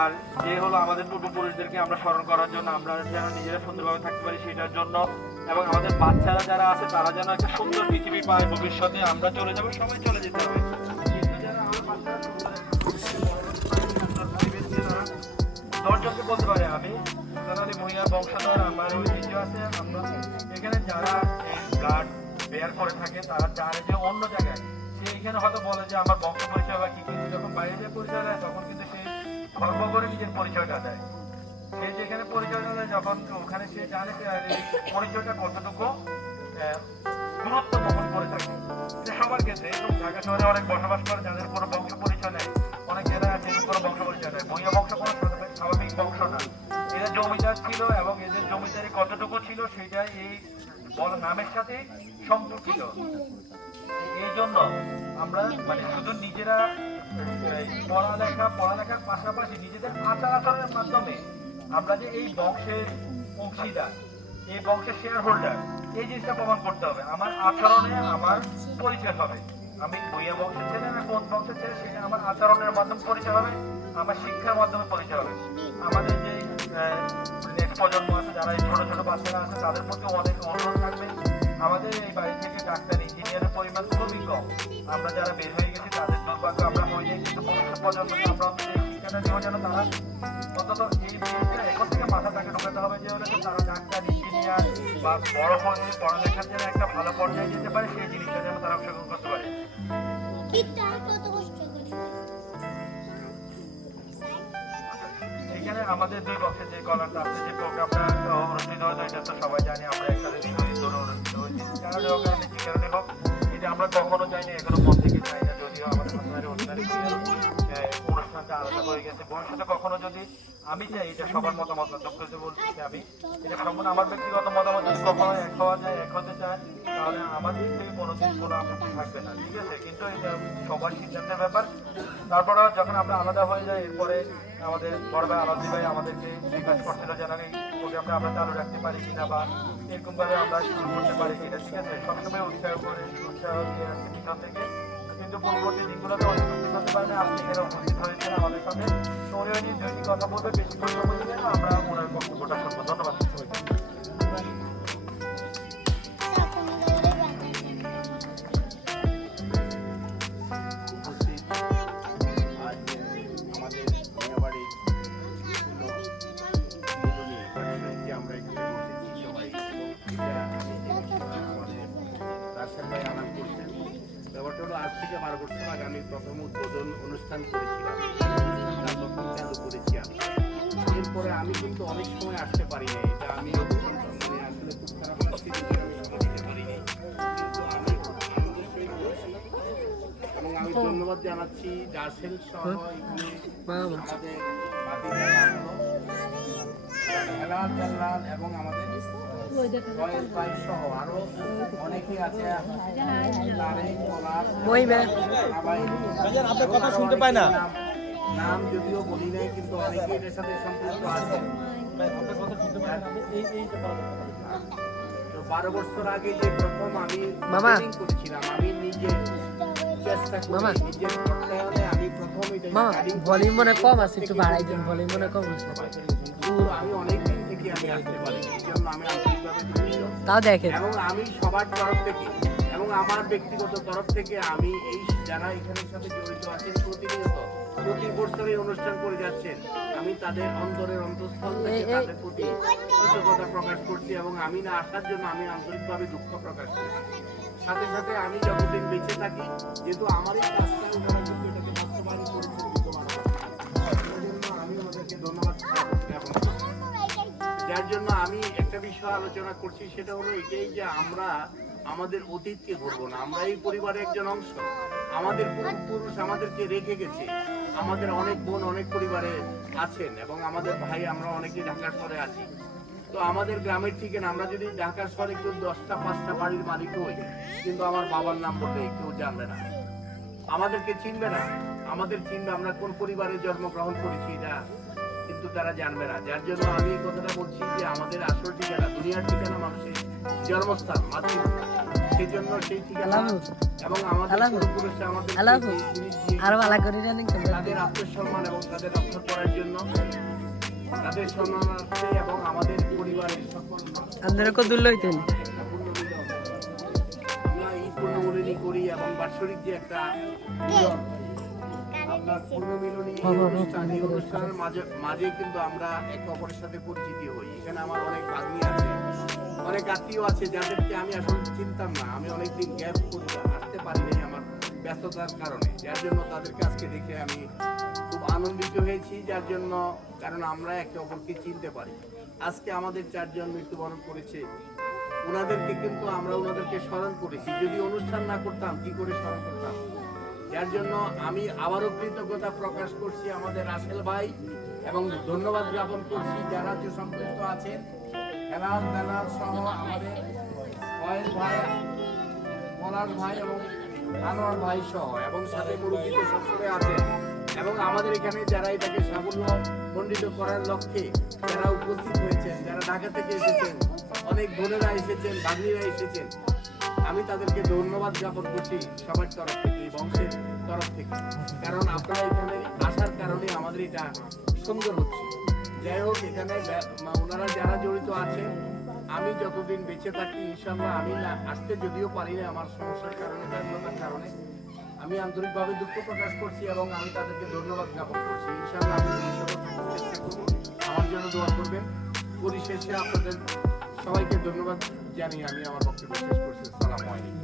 আর যে হলো আমাদের পূর্বপুরুষদেরকে আমরা স্মরণ করার জন্য, আমরা যেন নিজেরা সুন্দরভাবে থাকতে পারি সেটার জন্য, এবং আমাদের বাচ্চারা যারা আছে তারা যেন একটা সুন্দর পৃথিবী পায় ভবিষ্যতে। আমরা চলে যাবো, সবাই চলে যেতে হবে, কিন্তু যারা আমার বাচ্চারা সুন্দর পরিবেশকে তারা 10 জনকে বলতে পারে আমি হাসান আলী ভূঁইয়া বংশধর, আমার ঐতিহ্য আছে। আমরা এখানে যারা এই ব্লাড বেয়ার করে থাকে তারা জানে যে অন্য জায়গায় সে এখানে হয়তো বলে যে আমার বংশ পরিচয় বা কি, কিন্তু যখন বাইরে যে পরিচয় দেয় তখন কিন্তু সে গর্ব করে নিজের পরিচয়টা দেয়। সে যেখানে পরিচয়টা দেয় যখন ওখানে সে জানে যে এই পরিচয়টা কতটুকু গুরুত্ব বহন করে থাকে। এটা সবার ক্ষেত্রে, এবং ঢাকা শহরে অনেক বসবাস করে যাদের কোনো বংশ পরিচয় নেই, অনেক জেলায় আছে কোনো বংশ পরিচয় নেই। ভূঁইয়া বংশ কোনো স্বাভাবিক বংশ না, এরা জমিদার ছিল এবং এদের জমিদারি কতটুকু ছিল সেটা এই নামের সাথে সম্পর্কিত। এই জন্য আমরা মানে শুধু নিজেরা পড়ালেখার পাশাপাশি নিজেদের আচার আচরণের মাধ্যমে আমরা যে এই বংশের অংশীদার, এই বংশের শেয়ার হোল্ডার, এই জিনিসটা প্রমাণ করতে হবে। আমার আচরণে আমার পরিচয় হবে, আমি ভূঁইয়া বংশের ছেলে না কোন বংশের ছেলে সেটা আমার আচরণের মাধ্যমে পরিচয় হবে, আমার শিক্ষার মাধ্যমে পরিচয় হবে। আমাদের যে নেক্সট প্রজন্ম আছে, যারা এই ছোট ছোট বাচ্চারা আছে, তাদের প্রতি অনেক অনুরোধ থাকবে। আমাদের এই বাড়ি থেকে ডাক্তার ইঞ্জিনিয়ারের পরিমাণ খুবই কম। আমরা যারা বের হয়ে গেছি তাদের দুর্ভাগ্য আমরা হয়ে যাই, কিন্তু ভবিষ্যৎ প্রজন্মকে আমরা এই শিক্ষাটা দেওয়া যেন তারা অন্তত এই জিনিসটা এখন থেকে মাথাটাকে ঢোকাতে হবে যে হলে তারা ডাক্তার ইঞ্জিনিয়ার বা বড় হয়ে পড়ালেখার যেন একটা ভালো পর্যায়ে যেতে পারে, সেই জিনিসটা যেন তারা অংশগ্রহণ করতে পারে। এখানে আমাদের দুই বংশের যে কলারটা আছে, যে প্রোগ্রামটা অনুষ্ঠিত হতো, এটা তো সবাই জানি, আমরা একসাথে দীর্ঘদিন ধরে অনুষ্ঠিত হয়েছি। কারণে হোক আর যে কারণে হোক, এটা আমরা কখনো চাইনি, এখনো মন থেকে চাই না। যদিও আমাদের অনুষ্ঠানটা আলাদা হয়ে গেছে, ভবিষ্যতে কখনো যদি আমি চাই, এটা সবার মতামত না, দুঃখ বলছি আমি, এটা সম্পূর্ণ আমার ব্যক্তিগত মতামত, যদি কখনো এক হওয়া যায়, এক হতে চায়, তাহলে আমার দিক থেকে কোনোদিন কোনো আপত্তি থাকবে না, ঠিক আছে? কিন্তু এটা সবার সিদ্ধান্তের ব্যাপার। তারপরে যখন আমরা আলাদা হয়ে যাই, এরপরে আমাদের বড় ভাই আলাদি ভাই আমাদেরকে রিকোয়েস্ট করছিল যেন এই প্রোগ্রামটা আমরা চালু রাখতে পারি কিনা, বা এরকমভাবে আমরা শুরু করতে পারি কিনা, ঠিক আছে? সবসময় উৎসাহ দিয়ে আসছে ভিতর থেকে, কিন্তু পরবর্তী দিনগুলোতে অনেক কিছু করতে পারে না। আপনি এখানে উপস্থিত হয়েছেন আমাদের সাথে, সরে নিয়ে দুটি কথা বলবে, বেশি কথা বলতে না, আমরা ওনার বক্তব্যটা শুনবো। ধন্যবাদ সবাইকে। ব্যাপারটা হলো আজ থেকে 12 বছর আগে আমি প্রথম উদ্বোধন অনুষ্ঠান করেছিলাম, প্রথম চালু করেছি আমি। এরপরে আমি কিন্তু অনেক সময় আসতে পারি না, এটা আমি মানে আসলে খুব খারাপ লাগছে, আমি সময় দিতে পারিনি, কিন্তু আমি আনন্দের সহিত করেছি। এবং আমি ধন্যবাদ জানাচ্ছি জাসেল সহ এখানে আমাদের হেলাল জাল্লাল এবং আমাদের সহ আরো অনেকেই আছে, আপনার কথা শুনতে পায় না, নাম যদিও বলি নাই, কিন্তু অনেকে এটার সাথে সম্পৃক্ত আছে। তো 12 বছর আগে যে প্রথম আমি করেছিলাম, আমি নিজে চেষ্টা করি, নিজের প্রত্যয়নে আমি প্রথম ভলিউম মনে কম আছে, একটু বাড়াই দিন, ভলিউম মনে কম আছে। আমি অনেকদিন থেকে আমি আসতে পারি, এই জন্য আমি আন্তরিকভাবে দুঃখিত। তাও দেখেন। এবং আমি সবার তরফ থেকে এবং আমার ব্যক্তিগত তরফ থেকে আমি এই যারা এখানের সাথে জড়িত আছেন প্রতিনিয়ত প্রতি বছর এই অনুষ্ঠান করে যাচ্ছেন, আমি তাদের অন্তরের অন্তঃস্থল থেকে তাদের প্রতি কৃতজ্ঞতা প্রকাশ করছি এবং আমি না আসার জন্য আমি আন্তরিকভাবে দুঃখ প্রকাশ করছি। সাথে সাথে আমি যতদিন বেঁচে থাকি, যেহেতু আমার এই কাজটা ওনারা কিন্তু এটাকে বাস্তবায়ন করেছে, আমি ওনাদেরকে ধন্যবাদ জ্ঞাপন করছি। যার জন্য আমি একটা বিষয় আলোচনা করছি, সেটা হলো এটাই যে আমরা আমাদের অতীতকে ভুলবো না। আমরা এই পরিবারের একজন অংশ, আমাদের পূর্বপুরুষ আমাদেরকে রেখে গেছে, আমাদের অনেক বোন অনেক পরিবারে আছেন এবং আমাদের ভাই আমরা অনেকে ঢাকা শহরে আছি। তো আমাদের গ্রামের ঠিকানা, আমরা যদি ঢাকা শহরে কেউ 10টা 5টা বাড়ির মালিক হই, কিন্তু আমার বাবার নাম বললে কেউ জানবে না, আমাদেরকে চিনবে না। আমাদের চিনবে আমরা কোন পরিবারে জন্মগ্রহণ করেছি এটা কিন্তু তারা জানবে না। যার জন্য আমি এই কথাটা বলছি যে আমাদের আসল ঠিকানা, দুনিয়ার ঠিকানা মানুষের জন্মস্থান, মাতৃভূমি। সেই জন্য সেই ঠিকানা এবং আমাদের পূর্বপুরুষরা আমাদের তাদের আত্মসম্মান এবং তাদের রক্ষা করার জন্য, তাদের সম্মানার্থে এবং আমাদের পরিবারের সকল আমরা এই পূর্ণমিলনী করি এবং বাৎসরিক যে একটা আপনার পূর্ণমিলনী অনুষ্ঠান, এই অনুষ্ঠানের মাঝে কিন্তু আমরা একে অপরের সাথে পরিচিতি হই। এখানে আমার অনেক ভাগ্নি আছে, অনেক আত্মীয় আছে যাদেরকে আমি আসলে চিনতাম না। আমি অনেকদিন গ্যাপ করে আসতে পারিনি আমার ব্যস্ততার কারণে, যার জন্য তাদেরকে আজকে দেখে আমি খুব আনন্দিত হয়েছি। যার জন্য কারণ আমরা একে অপরকে চিনতে পারি। আজকে আমাদের 4 জন মৃত্যুবরণ করেছে, ওনাদেরকে কিন্তু আমরা ওনাদেরকে স্মরণ করেছি। যদি অনুষ্ঠান না করতাম কি করে স্মরণ করতাম? যার জন্য আমি আবারও কৃতজ্ঞতা প্রকাশ করছি আমাদের রাসেল ভাই এবং ধন্যবাদ জ্ঞাপন করছি যারা যে সম্পৃক্ত আছেন, হেলাল বেলাল সহ আমাদের ফয়েজ ভাই, পলাশ ভাই এবং আনোয়ার ভাই সহ, এবং সাথে মুরব্বীদের সবসময় আছেন এবং আমাদের এখানে যারা এটাকে সাফল্য মণ্ডিত করার লক্ষ্যে যারা উপস্থিত হয়েছেন, যারা ঢাকা থেকে এসেছেন, অনেক বোনেরা এসেছেন, ভাগ্নিরা এসেছেন, আমি তাদেরকে ধন্যবাদ জ্ঞাপন করছি সবার তরফ থেকে, এই বংশের তরফ থেকে। কারণ আপনারা এখানে আসার কারণে আমাদের এটা সুন্দর হচ্ছে। যাই হোক, এখানে ওনারা যারা জড়িত আছেন, আমি যতদিন বেঁচে থাকি ইনশাআল্লাহ, আমি না আসতে যদিও পারি না আমার সমস্যার কারণে, ব্যস্ততার কারণে, আমি আন্তরিকভাবে দুঃখ প্রকাশ করছি এবং আমি তাদেরকে ধন্যবাদ জ্ঞাপন করছি। ইনশাআল্লাহ আমি ভবিষ্যতে চেষ্টা করব, আমার জন্য দোয়া করবেন। পরিশেষে আপনাদের সবাইকে ধন্যবাদ জানিয়ে আমি আমার বক্তব্য শেষ করছি। আসসালামু আলাইকুম।